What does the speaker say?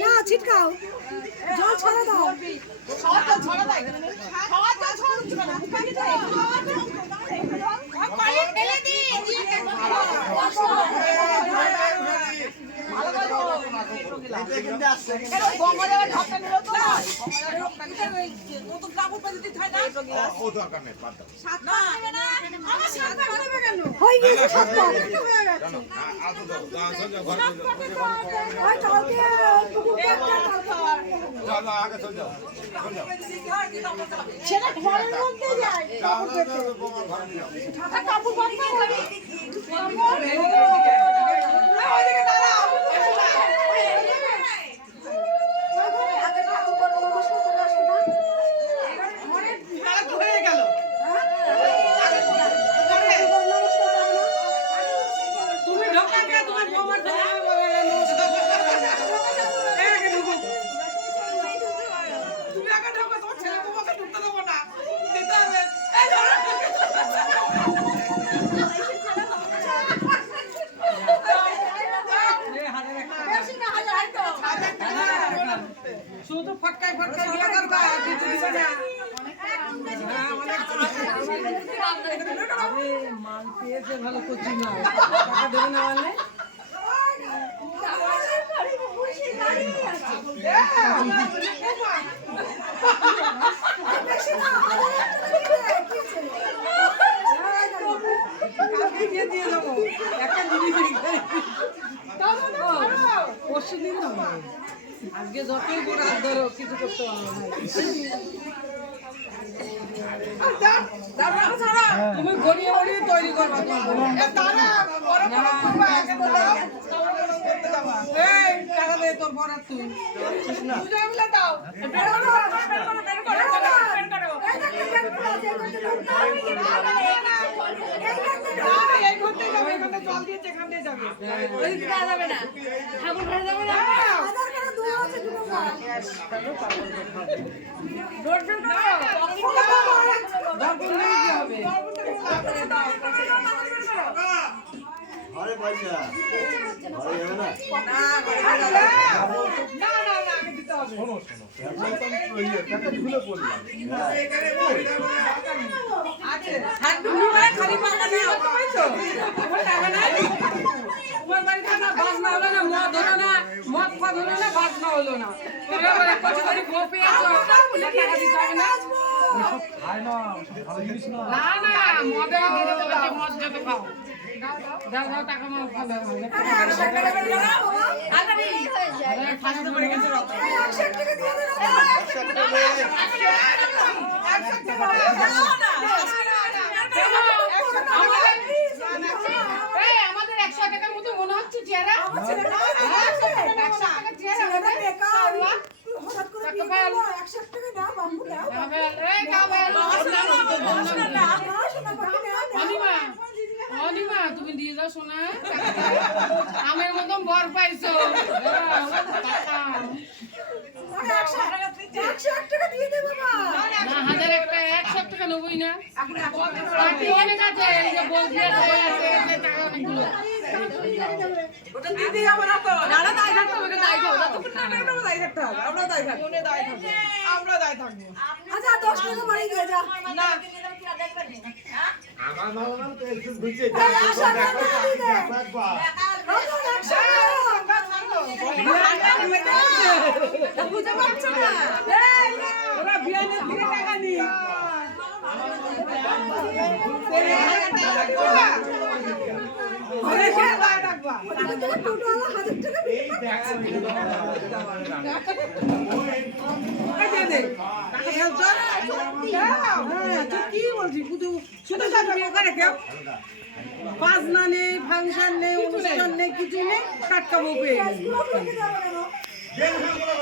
না ছিটকাও। জল ছড়া দাও নতুন কাপড় পেতে দিতে হয় না ও দরকার নেই বাদ দাও হয়ে গেছে সব কাজ। জানো আতো দাও দাও চল যাও ঘরে চল যাও ওই কালকে পুকুরটা একটা কালকে যাও যাও আগে চল যাও চল যাও সেটা ঘরের মধ্যে বন্ধ করে তুমি ঢোকা কে তোমার বৌমার জন্য আমি বলে এই আগে ঢুকো তুমি আগে ঢোকো তোমার ছেলে বৌমাকে ঢুকতে দেবো না দিতে হবে এই ধরো শুধু ফটকাই ফটকাই বিয়ে করবা কিছু দিবে না হ্যাঁ, অনেক আরে মাল পেয়েছে ভালো করছি না গিয়ে দিয়ে দেবো একটা জিনিস পরশু দিন দেবো আজকে যতই বড় হাত ধরো কিছু করতে পারব না। তুমি গড়িয়ে গড়িয়ে তৈরি করবা এই টাকা দে তোর বরাত তুই। এই ঘরতে যাবে এখানে জল দিয়েছে এখান দিয়ে যাবে। কি হবে ঘরে পয়সা ঘরে যাবে না না না না আগে দিতে হবে আছে তুমি মানে খালি পাকা নিয়ে আসতে পারছ টাকা নাই তোমার বাড়ি খানা বাসনা হলো না মদ হলো না ফদ হলো না বাসনা হলো না। আবার এক কচি করে গো পেয়েছ টাকা দিতে হবে না। না না। মদে দিতে বলেছে মদ যত খাও। দাও দাও টাকা মাল ভালো রক্ত এই, তুমি দিয়ে যাও সোনা। আমের মতন বর পাইছো। টাকা। না হাজার একটা একশো টাকা নেবই না? অনেক আছে এই যে বলছি আছে, টাকা অনেকগুলো। ওটা দিদি আমার কি বলছিস শুধু শুধু করে কেউ বাজনা নেই ফাংশন নেই, অনুষ্ঠান নেই, কিছু নেই টাটকা পেয়ে